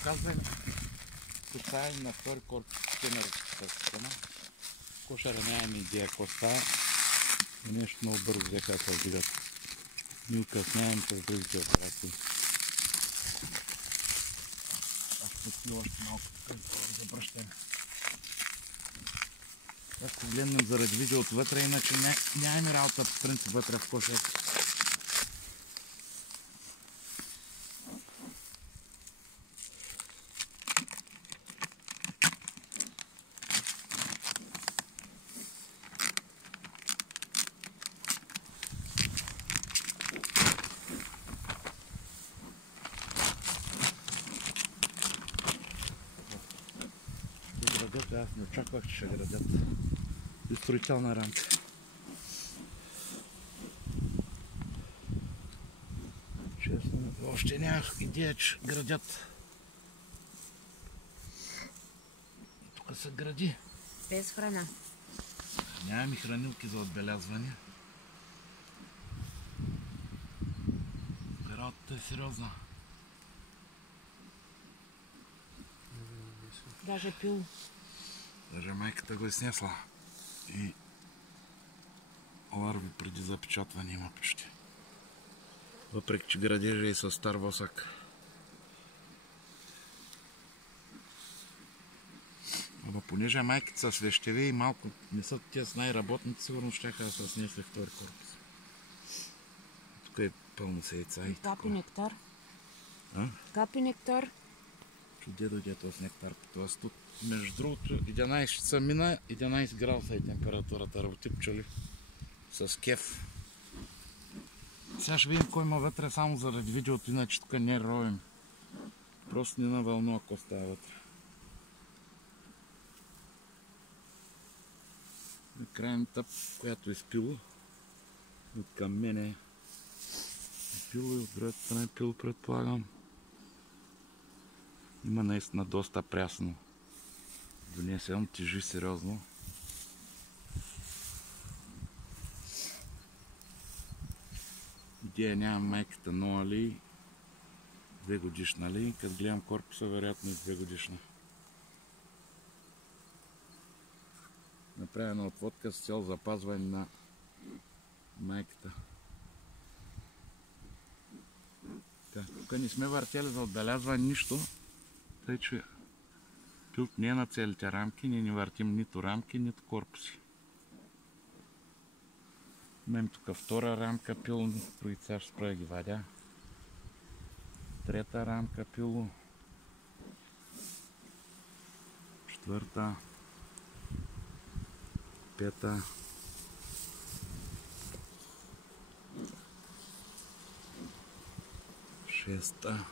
показвай поставим на втори корпус кемерата система. Кошара нямаме идея какво става. Нещо много бързо взеха да се вдигат. Ние късняваме с другите операции. Аз ще си още малко да забръщаме. Ако гледнем заради видеото вътре, иначе нямаме работа по принцип вътре в кошарата. Аз не очаквах, че ще градят и строителна рамка. Честно, още нямах идея, че градят. Тук се гради. Без храна. Нямаме хранилки за отбелязване. Работата е сериозна. Даже пил. Даже майката го е снесла. И ларви преди запечатване има почти. Въпреки че градежа и с стар восък. Ама понеже майките са свещеви и малко не са тия с най-работните, сигурно щяха да са снесли втори корпус. Тук е пълно с яйца и Капи нектар. А? Капи нектар. Чуде дойде този нектар по това студ. Между другото, 11 часа мина, 11 градуса е температурата, работи пчели с кеф. Сега ще видим кой има вътре само заради видеото, иначе тук не ровим. Просто не на вълно, ако става вътре. На крайна тъп, която е спило. От към мене е пило и от другата страна е пило, предполагам. Има наистина доста прясно. Донесено, тежи сериозно. Идея нямам майката нова ли, 2 годишна ли. Като гледам корпуса, вероятно и 2 годишна. Направена отводка с цел запазване на майката. Тук не сме въртели за отбелязване нищо, тъй че пилт не е на целите рамки, ние не въртим нито рамки, нито корпуси. Имам тук втора рамка пило, другите сега ще спра ги вадя. Трета рамка пило. Четвърта. Пета. Шеста.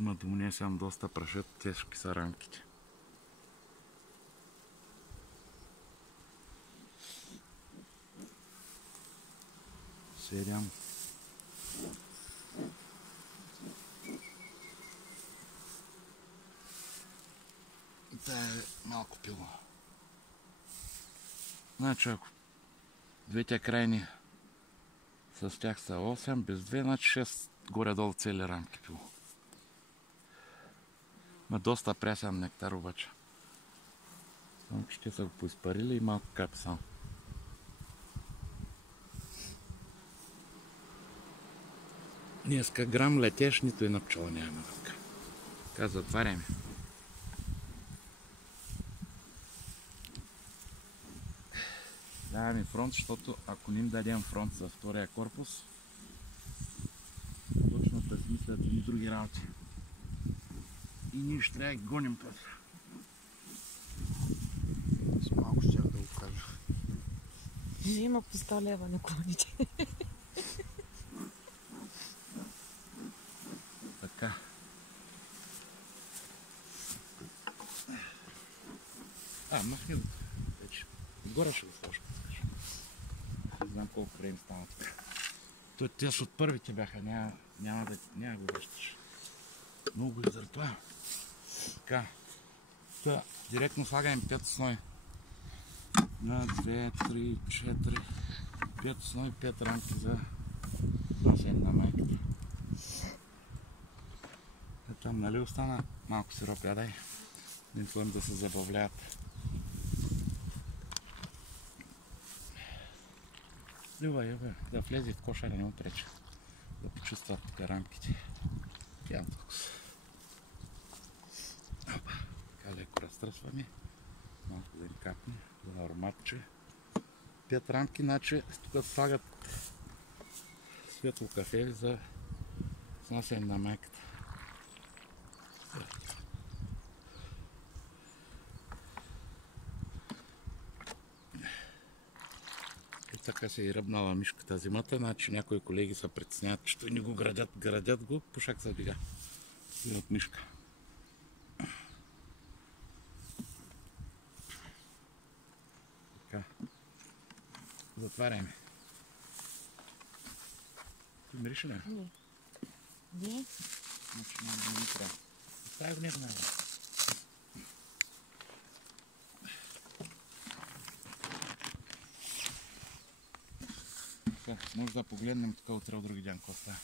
Ма донесям доста прашет, тежки са рамките. Седем. Та е малко пило. Значи ако двете крайни с тях са 8, без 2, значи 6 горе-долу цели рамки пило. Ма доста прясен нектар обаче. Само че те са го поизпарили и малко капи само. Днеска грам летеш, нито една пчела нямаме вътре. Така затваряме. Даваме фронт, защото ако не им дадем фронт за втория корпус, точно да смислят и други работи. И ние ще трябва да ги гоним после. С малко ще да го кажа. Има по 100 лева на клоните. Така. Махни го. Вече. Отгоре ще го сложа. Не знам колко време стана тук. Те от първите бяха, няма го връщаш. Много го изърпа. Така. Директно слагаме 5 слой. 1, 2, 3, 4, 5 основи, 5 рамки за басейн на майката. Там нали остана малко сироп, дай. Не поем да се забавляват. Люба, да влезе в коша, не му преча. Да почувстват тук рамките. Тя тук. Опа, така леко разтръсваме. Малко да ни капне, за ароматче. 5 рамки, значи тук слагат светло кафе за снасяне на майката. И така се е ръбнала мишката зимата, значи някои колеги се притесняват, че той не го градят го, пушак се дига. И от мишка. Така. Затваряме. Ти мирише ли? Не. Значи не трябва. Оставя го нека най-добре. Може да погледнем така утре от други ден какво става.